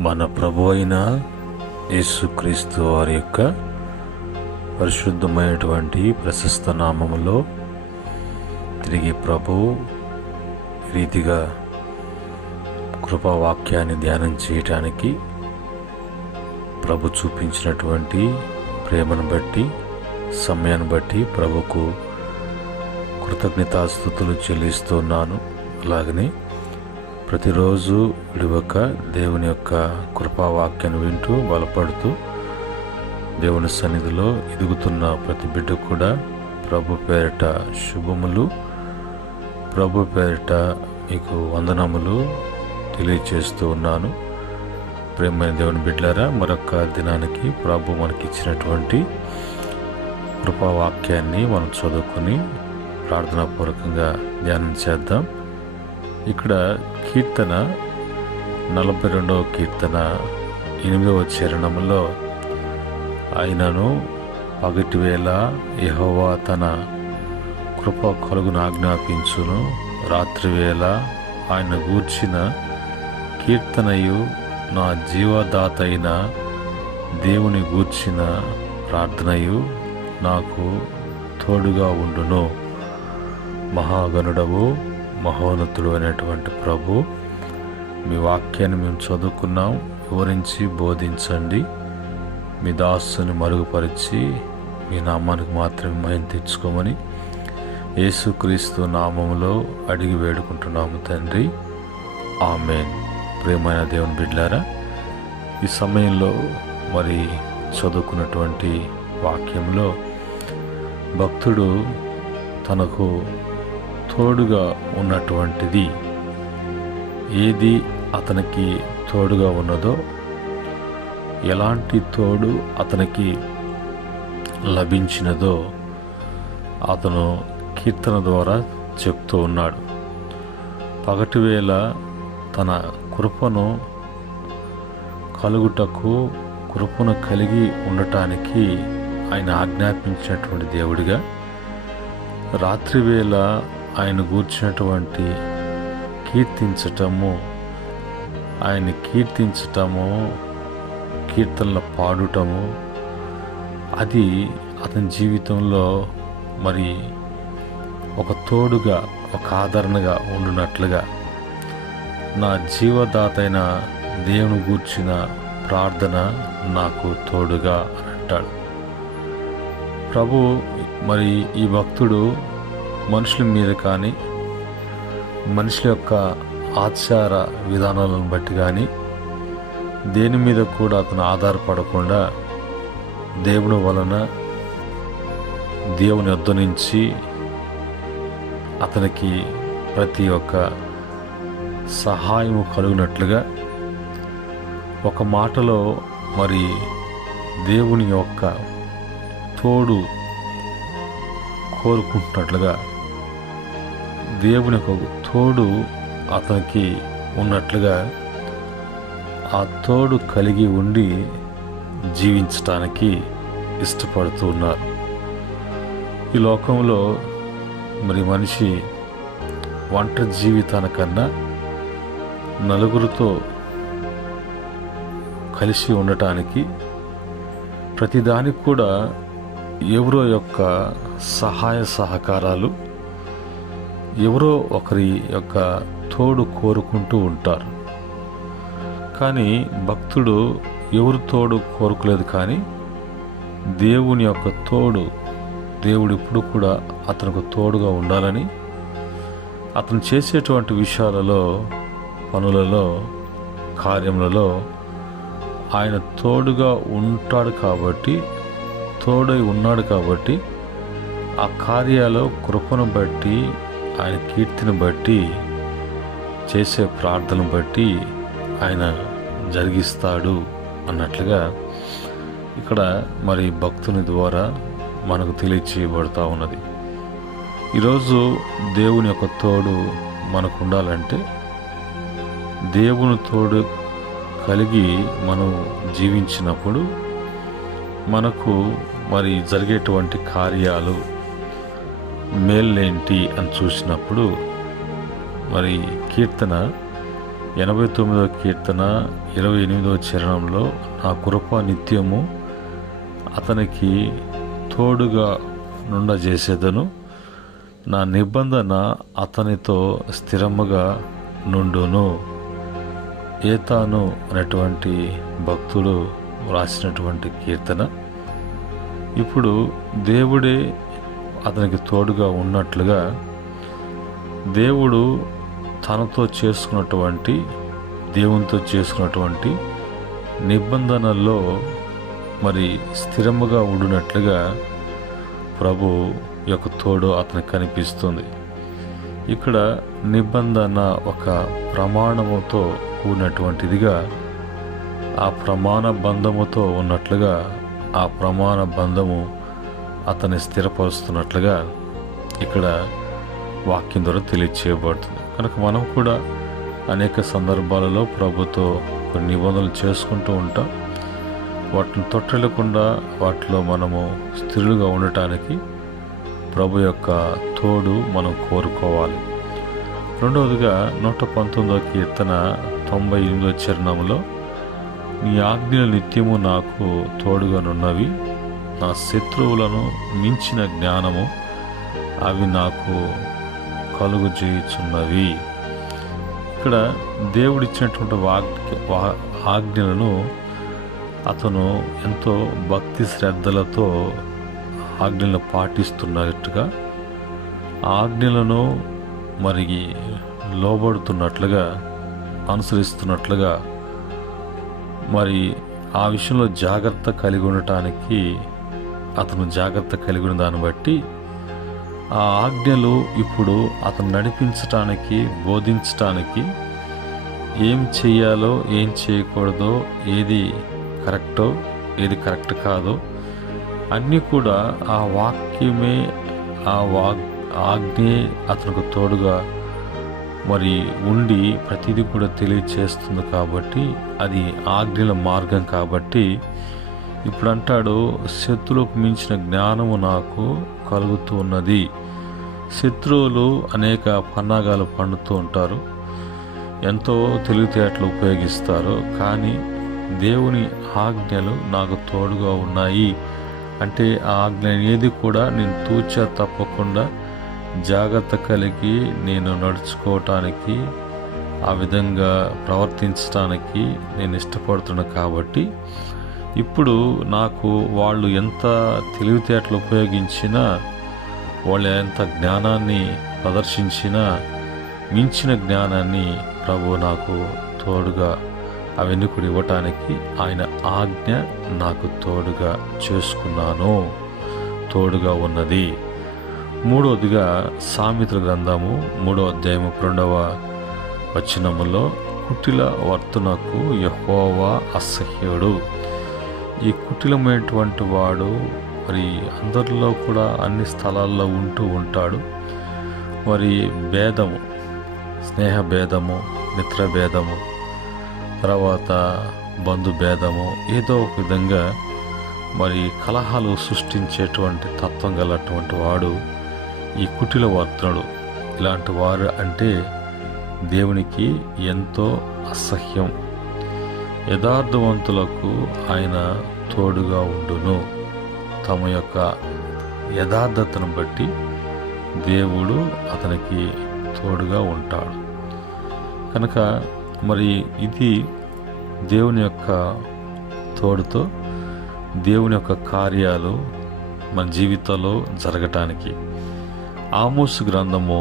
మన ప్రభు అయిన యేసుక్రీస్తు వారి యొక్క పరిశుద్ధమైనటువంటి ప్రశస్త నామములో తిరిగి ప్రభు రీతిగా కృపావాక్యాన్ని ధ్యానం చేయటానికి ప్రభు చూపించినటువంటి ప్రేమను బట్టి సమయాన్ని బట్టి ప్రభుకు కృతజ్ఞతాస్తుతులు చెల్లిస్తున్నాను. అలాగనే ప్రతిరోజు విడువక దేవుని యొక్క కృపావాక్యాన్ని వింటూ బలపడుతూ దేవుని సన్నిధిలో ఎదుగుతున్న ప్రతి బిడ్డ కూడా ప్రభు పేరిట శుభములు, ప్రభు పేరిట మీకు వందనములు తెలియచేస్తూ ఉన్నాను. ప్రేమైన దేవుని బిడ్డలారా, మరొక దినానికి ప్రభు మనకిచ్చినటువంటి కృపావాక్యాన్ని మనం చదువుకొని ప్రార్థనాపూర్వకంగా ధ్యానం చేద్దాం. ఇక్కడ కీర్తన 42వ కీర్తన 8వ చరణంలో, ఆయనను పగటి వేళ యెహోవా తన కృప కలుగును ఆజ్ఞాపించును, రాత్రివేళ ఆయన గూర్చిన కీర్తనయు నా జీవదాత అయిన దేవుని గూర్చిన ప్రార్థనయు నాకు తోడుగా ఉండును. మహాగణుడవు, మహోన్నతుడు అనేటువంటి ప్రభు, మీ వాక్యాన్ని మేము చదువుకున్నాం, వివరించి బోధించండి. మీ దాసుని మరుగుపరిచి మీ నామానికి మాత్రమే మహిమ తెచ్చుకోమని యేసుక్రీస్తు నామములో అడిగి వేడుకుంటున్నాము తండ్రి, ఆమేన్. ప్రియమైన దేవుని బిడ్డలారా, ఈ సమయంలో మరి చదువుకున్నటువంటి వాక్యంలో భక్తుడు తనకు తోడుగా ఉన్నటువంటిది ఏది అతనికి తోడుగా ఉన్నదో, ఎలాంటి తోడు అతనికి లభించినదో అతను కీర్తన ద్వారా చెప్తూ ఉన్నాడు. పగటివేళ తన కృపను కలుగుటకు, కృపను కలిగి ఉండటానికి ఆయన ఆజ్ఞాపించినటువంటి దేవుడిగా, రాత్రివేళ ఆయన గూర్చినటువంటి కీర్తించటము, ఆయన కీర్తించటము, కీర్తనలు పాడటము, అది అతని జీవితంలో మరి ఒక తోడుగా, ఒక ఆదరణగా ఉండునట్లుగా, నా జీవదాత అయిన దేవుని గూర్చిన ప్రార్థన నాకు తోడుగా అని అంటాడు ప్రభు. మరి ఈ భక్తుడు మనుషుల మీద కానీ, మనుషుల యొక్క ఆచార విధానాలను బట్టి కానీ దేని మీద కూడా అతను ఆధారపడకుండా దేవుని వలన, దేవుని వద్ద నుంచి అతనికి ప్రతి ఒక్క సహాయము కలుగునట్లుగా, ఒక మాటలో మరి దేవుని యొక్క తోడు కోరుకుంటున్నట్లుగా, దేవుని యొక్క తోడు అతనికి ఉన్నట్లుగా, ఆ తోడు కలిగి ఉండి జీవించటానికి ఇష్టపడుతూ ఉన్నారు. ఈ లోకంలో మరి మనిషి ఒంటరి జీవితానికన్నా నలుగురితో కలిసి ఉండటానికి, ప్రతిదానికి కూడా ఎవరో యొక్క సహాయ సహకారాలు, ఎవరో ఒకరి యొక్క తోడు కోరుకుంటూ ఉంటారు. కానీ భక్తుడు ఎవరు తోడు కోరుకోలేదు, కానీ దేవుని యొక్క తోడు, దేవుడు ఎప్పుడు కూడా అతనికి తోడుగా ఉండాలని, అతను చేసేటువంటి విషయాలలో, పనులలో, కార్యములలో ఆయన తోడుగా ఉంటాడు కాబట్టి, తోడై ఉన్నాడు కాబట్టి, ఆ కార్యాలు కృపను బట్టి, ఆయన కీర్తిని బట్టి, చేసే ప్రార్థనను బట్టి ఆయన జరిగిస్తాడు అన్నట్లుగా ఇక్కడ మరి భక్తుని ద్వారా మనకు తెలియచేయబడుతూ ఉన్నది. ఈరోజు దేవుని యొక్క తోడు మనకు ఉండాలంటే, దేవుని తోడు కలిగి మనం జీవించినప్పుడు మనకు మరి జరిగేటువంటి కార్యాలు మేలేంటి అని చూసినప్పుడు మరి కీర్తన 89వ కీర్తన 28వ చరణంలో, నా కృప నిత్యము అతనికి తోడుగా నుండజేసేదను, నా నిబంధన అతనితో స్థిరముగా నుండును. ఏతాను అనేటువంటి భక్తుడు రాసినటువంటి కీర్తన. ఇప్పుడు దేవుడే అతనికి తోడుగా ఉన్నట్లుగా దేవుడు తనతో చేసుకున్నటువంటి, దేవునితో చేసుకున్నటువంటి నిబంధనల్లో మరి స్థిరముగా ఉండునట్లుగా ప్రభు యొక్క తోడు అతనికి కనిపిస్తుంది. ఇక్కడ నిబంధన ఒక ప్రమాణముతో కూడినటువంటిదిగా, ఆ ప్రమాణ బంధముతో ఉన్నట్లుగా, ఆ ప్రమాణ బంధము అతన్ని స్థిరపరుస్తున్నట్లుగా ఇక్కడ వాక్యం ద్వారా తెలియచేయబడుతుంది. కనుక మనం కూడా అనేక సందర్భాలలో ప్రభుతో కొన్ని నిబంధనలు చేసుకుంటూ ఉంటాం. వాటిని తొట్టెళ్ళకుండా వాటిలో మనము స్థిరులుగా ఉండటానికి ప్రభు యొక్క తోడు మనం కోరుకోవాలి. రెండవదిగా 119వ కీర్తన 98వ చరణంలో, నీ ఆజ్ఞలు నిత్యము నాకు తోడుగానున్నవి, నా శత్రువులను మించిన జ్ఞానము అవి నాకు కలుగు చేయుచున్నవి. ఇక్కడ దేవుడిచ్చినటువంటి ఆజ్ఞలను అతను ఎంతో భక్తి శ్రద్ధలతో ఆజ్ఞలను పాటిస్తున్నట్టుగా, ఆజ్ఞలను మరి లోబడుతున్నట్లుగా, అనుసరిస్తున్నట్లుగా, మరి ఆ విషయంలో జాగ్రత్త కలిగి ఉండటానికి అతను జాగ్రత్త కలిగి ఉన్న దాన్ని బట్టి ఆ ఆజ్ఞలు ఇప్పుడు అతను నడిపించటానికి, బోధించటానికి, ఏం చేయాలో ఏం చేయకూడదో, ఏది కరెక్టో ఏది కరెక్ట్ కాదో అన్నీ కూడా ఆ వాక్యమే, ఆ ఆజ్ఞే అతనికి తోడుగా మరి ఉండి ప్రతిదీ కూడా తెలియచేస్తుంది. కాబట్టి అది ఆజ్ఞల మార్గం. కాబట్టి ఇప్పుడు అంటాడు, శత్రువులకు మించిన జ్ఞానము నాకు కలుగుతూ ఉన్నది. శత్రువులు అనేక పన్నాగాలు పన్నుతూ ఉంటారు, ఎంతో తెలివితేటలు ఉపయోగిస్తారు. కానీ దేవుని ఆజ్ఞలు నాకు తోడుగా ఉన్నాయి అంటే ఆ ఆజ్ఞ ఏది కూడా నేను తూచా తప్పకుండా జాగ్రత్త కలిగి నేను నడుచుకోవటానికి, ఆ విధంగా ప్రవర్తించడానికి నేను ఇష్టపడుతున్నా. కాబట్టి ఇప్పుడు నాకు వాళ్ళు ఎంత తెలివితేటలు ఉపయోగించినా, వాళ్ళు ఎంత జ్ఞానాన్ని ప్రదర్శించినా, మించిన జ్ఞానాన్ని ప్రభు నాకు తోడుగా అవన్నీ కూడా ఇవ్వటానికి ఆయన ఆజ్ఞ నాకు తోడుగా చేసుకున్నాను, తోడుగా ఉన్నది. మూడవదిగా సామెతల గ్రంథము 3వ అధ్యాయము 2వ వచనములో, కుటిల వర్తనకు యెహోవా అసహ్యుడు. ఈ కుటిలమైనటువంటి వాడు మరి అందరిలో కూడా అన్ని స్థలాల్లో ఉంటూ ఉంటాడు. మరి భేదము, స్నేహ భేదము, మిత్ర భేదము, తర్వాత బంధు భేదము, ఏదో ఒక విధంగా మరి కలహాలు సృష్టించేటువంటి తత్వం గలటువంటి వాడు ఈ కుటిల వర్తనుడు. ఇలాంటి వారు అంటే దేవునికి ఎంతో అసహ్యం. యథార్థవంతులకు ఆయన తోడుగా ఉండును. తమ యొక్క యథార్థతను బట్టి దేవుడు అతనికి తోడుగా ఉంటాడు. కనుక మరి ఇది దేవుని యొక్క తోడుతో దేవుని యొక్క కార్యాలు మన జీవితంలో జరగటానికి. ఆమోసు గ్రంథము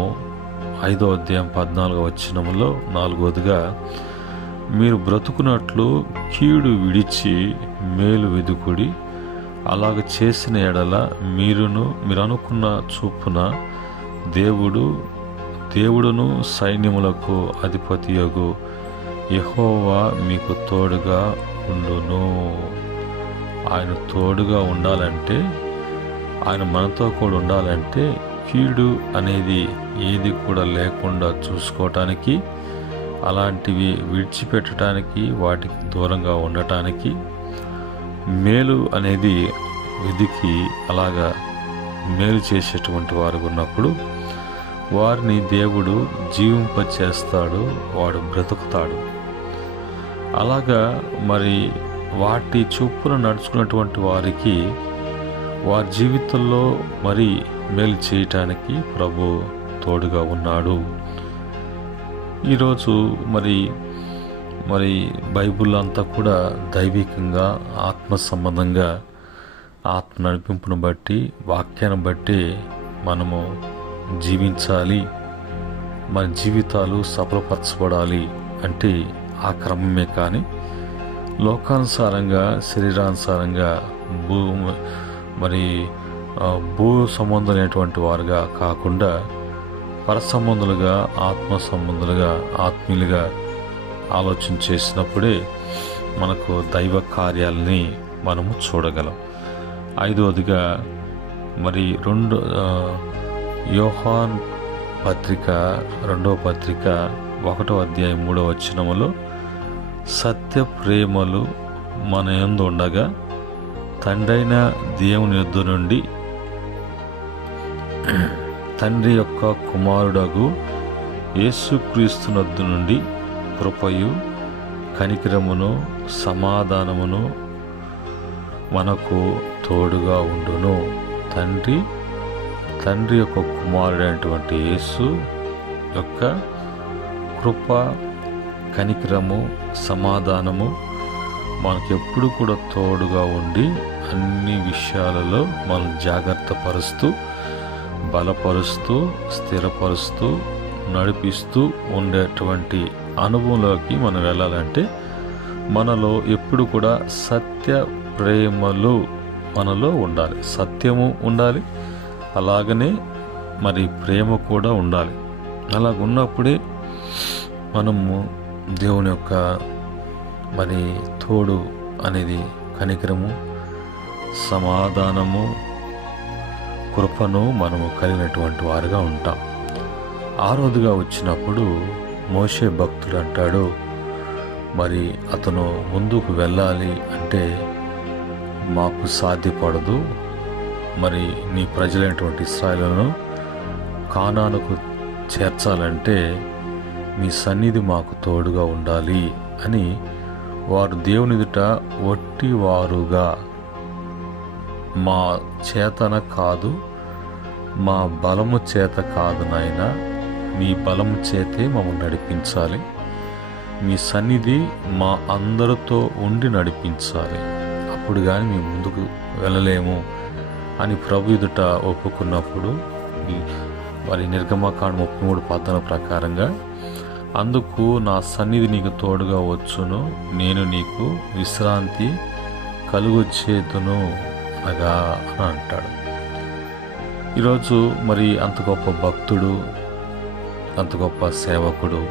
5వ అధ్యాయం 14వ వచనములో 4వదిగా, మీరు బ్రతుకున్నట్లు కీడు విడిచి మేలు వెదుకుడి, అలాగ చేసిన ఎడల మీరు అనుకున్న చొప్పున దేవుడును సైన్యములకు అధిపతియగు యెహోవా మీకు తోడుగా ఉండును. ఆయన తోడుగా ఉండాలంటే, ఆయన మనతో కూడా ఉండాలంటే, కీడు అనేది ఏది కూడా లేకుండా చూసుకోవటానికి, అలాంటివి విడిచిపెట్టడానికి, వాటికి దూరంగా ఉండటానికి, మేలు అనేది వెదికి అలాగా మేలు చేసేటువంటి వారు ఉన్నప్పుడు వారిని దేవుడు జీవింపచేస్తాడు, వాడు బ్రతుకుతాడు. అలాగా మరి వాటి చొప్పున నడుచుకున్నటువంటి వారికి వారి జీవితంలో మరి మేలు చేయటానికి ప్రభు తోడుగా ఉన్నాడు. ఈరోజు మరి మరి బైబిల్ అంతా కూడా దైవికంగా ఆత్మ సంబంధంగా ఆత్మ నడిపింపును బట్టి వాక్యాన్ని బట్టి మనము జీవించాలి, మన జీవితాలు సఫలపరచబడాలి అంటే ఆ క్రమమే. కానీ లోకానుసారంగా శరీరానుసారంగా భూ సంబంధులైనటువంటి వారుగా కాకుండా పర సంబంధులుగా ఆత్మ సంబంధులుగా ఆత్మీయులుగా ఆలోచన చేసినప్పుడే మనకు దైవ కార్యాలని మనము చూడగలం. ఐదవదిగా మరి యోహాన్ పత్రిక 2వ పత్రిక 1వ అధ్యాయం 3వ వచనములో సత్య ప్రేమలు మన యందు ఉండగా తండ్రైన దేవుని యొద్ద నుండి తండ్రి యొక్క కుమారుడగు యేసుక్రీస్తునొద్ద నుండి కృపయు కనికరమును సమాధానమును మనకు తోడుగా ఉండును. తండ్రి యొక్క కుమారుడైనటువంటి యేసు యొక్క కృప కనికరము సమాధానము మనకు ఎప్పుడు కూడా తోడుగా ఉండి అన్ని విషయాలలో మనం జాగ్రత్త పరుస్తూ బలపరుస్తూ స్థిరపరుస్తూ నడిపిస్తూ ఉండేటువంటి అనుభవంలోకి మనం వెళ్ళాలంటే మనలో ఎప్పుడు కూడా సత్య ప్రేమలు మనలో ఉండాలి. సత్యము ఉండాలి, అలాగనే మరి ప్రేమ కూడా ఉండాలి. అలాగున్నప్పుడే మనము దేవుని యొక్క మరి తోడు అనేది కనికరము సమాధానము కృపను మనము కలిగినటువంటి వారుగా ఉంటాం. ఆరోదుగా వచ్చినప్పుడు మోషే భక్తుడు అంటాడు, మరి అతను ముందుకు వెళ్ళాలి అంటే మాకు సాధ్యపడదు, మరి నీ ప్రజలైనటువంటి ఇశ్రాయేలును కానానుకు చేర్చాలంటే మీ సన్నిధి మాకు తోడుగా ఉండాలి అని వారు దేవుని ఎదుట ఒట్టివారుగా మా చేతన కాదు, మా బలము చేత కాదు నాయనా, మీ బలము చేతే మమ్మల్ని నడిపించాలి, మీ సన్నిధి మా అందరితో ఉండి నడిపించాలి, అప్పుడు కానీ మేము ముందుకు వెళ్ళలేము అని ప్రభు ఎదుట ఒప్పుకున్నప్పుడు మరి నిర్గమకాండ 33 ప్రకారంగా అందుకు నా సన్నిధి నీకు తోడుగా వచ్చును, నేను నీకు విశ్రాంతి కలుగొచ్చేతును అనగా అని అంటాడు. ఈరోజు మరి అంత గొప్ప భక్తుడు అంత గొప్ప సేవకుడు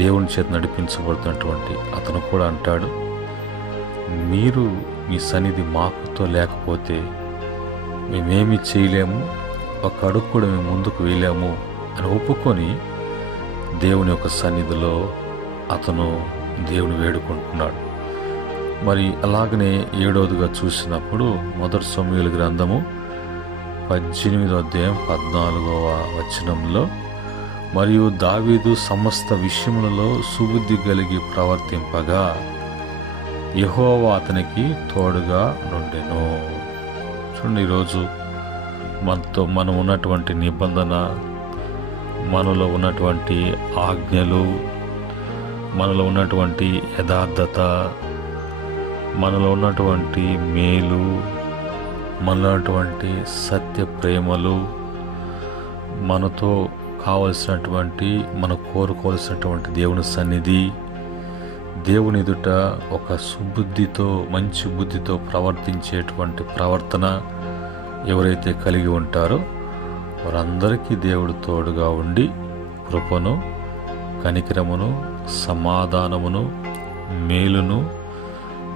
దేవుని చేత నడిపించబడుతున్నటువంటి అతను కూడా అంటాడు, మీరు మీ సన్నిధి మాకుతో లేకపోతే మేమేమి చేయలేము, ఒక అడుగు కూడా మేము ముందుకు వెళ్ళాము అని ఒప్పుకొని దేవుని యొక్క సన్నిధిలో అతను దేవుని వేడుకుంటున్నాడు. మరి అలాగనే 7వదిగా చూసినప్పుడు 1 సమూయేలు గ్రంథము 18వ అధ్యాయం 14వ వచనంలో మరియు దావీదు సమస్త విషయములలో సుబుద్ధి కలిగి ప్రవర్తింపగా యెహోవా అతనికి తోడుగా నుండెను. చూడండి, ఈరోజు మనం ఉన్నటువంటి నిబంధన, మనలో ఉన్నటువంటి ఆజ్ఞలు, మనలో ఉన్నటువంటి యథార్థత, మనలో ఉన్నటువంటి మేలు, మనలో ఉన్నటువంటి సత్య ప్రేమలు, మనతో కావలసినటువంటి మనం కోరుకోవాల్సినటువంటి దేవుని సన్నిధి, దేవుని ఎదుట ఒక సుబుద్ధితో మంచి బుద్ధితో ప్రవర్తించేటువంటి ప్రవర్తన ఎవరైతే కలిగి ఉంటారో వారందరికీ దేవుడు తోడుగా ఉండి కృపను కనికరమును సమాధానమును మేలును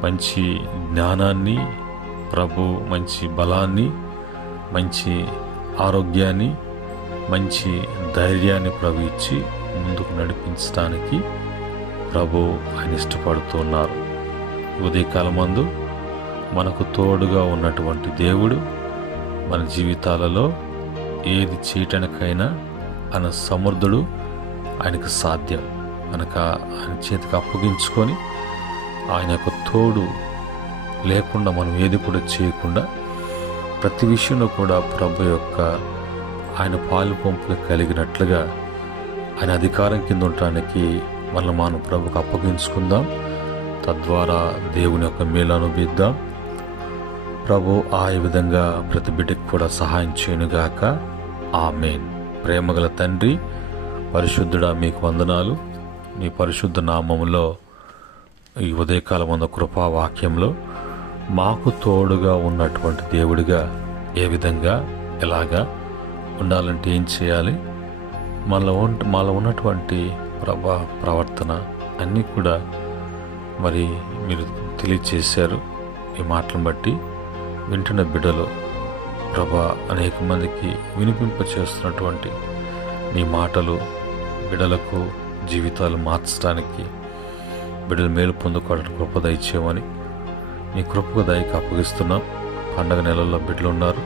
మంచి జ్ఞానాన్ని ప్రభు మంచి బలాన్ని మంచి ఆరోగ్యాన్ని మంచి ధైర్యాన్ని ప్రభు ఇచ్చి ముందుకు నడిపించడానికి ప్రభు ఆయన ఇష్టపడుతున్నారు. ఉదయకాలమందు మనకు తోడుగా ఉన్నటువంటి దేవుడు మన జీవితాలలో ఏది చేయటానికైనా ఆయన సమర్థుడు, ఆయనకు సాధ్యం. కనుక ఆయన చేతికి అప్పగించుకొని ఆయన యొక్క తోడు లేకుండా మనం ఏది కూడా చేయకుండా ప్రతి విషయంలో కూడా ప్రభు యొక్క ఆయన పాలు పంపులు కలిగినట్లుగా ఆయన అధికారం కింద ఉండటానికి మనం ప్రభుకు అప్పగించుకుందాం. తద్వారా దేవుని యొక్క మేలు అనుభవిద్దాం. ప్రభు ఆ విధంగా ప్రతి బిడ్డకు కూడా సహాయం చేయనుగాక. ఆమేన్. ప్రేమగల తండ్రి, పరిశుద్ధుడా, మీకు వందనాలు. నీ పరిశుద్ధ నామములో ఈ ఉదయకాలం ఉన్న కృపావాక్యంలో మాకు తోడుగా ఉన్నటువంటి దేవుడిగా ఏ విధంగా ఎలాగా ఉండాలంటే ఏం చేయాలి, మాలో ఉన్నటువంటి ప్రవర్తన అన్నీ కూడా మరి మీరు తెలియచేశారు. ఈ మాటలను బట్టి వింటున్న బిడ్డలు అనేక మందికి వినిపింప చేస్తున్నటువంటి నీ మాటలు బిడ్డలకు జీవితాలు మార్చడానికి, బిడ్డలు మేలు పొందుకోవడానికి కృప దయచేయమని నీ కృపకు దయకి అప్పగిస్తున్నాం. పండగ నెలల్లో బిడ్డలు ఉన్నారు.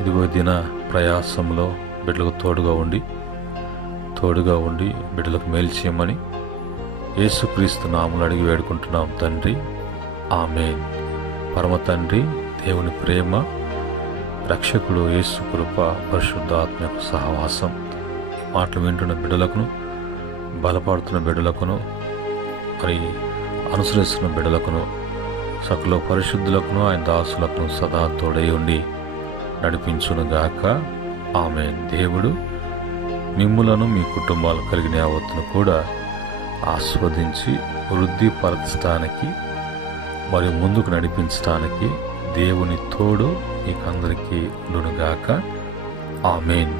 ఇదిగో దిన ప్రయాసంలో బిడ్డలకు తోడుగా ఉండి బిడ్డలకు మేలు చేయమని యేసుక్రీస్తు నామములో అడిగి వేడుకుంటున్నాం తండ్రి. ఆమేన్. పరమ తండ్రి దేవుని ప్రేమ, రక్షకుడు యేసు కృప, పరిశుద్ధాత్మ యొక్క సహవాసం ఈ మాటలు వింటున్న బిడ్డలకును, బలపడుతున్న బిడ్డలకును, మరి అనుసరిస్తున్న బిడ్డలకును, సకల పరిశుద్ధులకును ఆయన దాసులకును సదా తోడై ఉండి నడిపించునుగాక. ఆమేన్. దేవుడు మిమ్ములను మీ కుటుంబాలు కలిగిన యావత్తును కూడా ఆస్వాదించి వృద్ధిపరచడానికి మరియు ముందుకు నడిపించడానికి దేవుని తోడు మీకందరికీ ఉండునుగాక. ఆమేన్.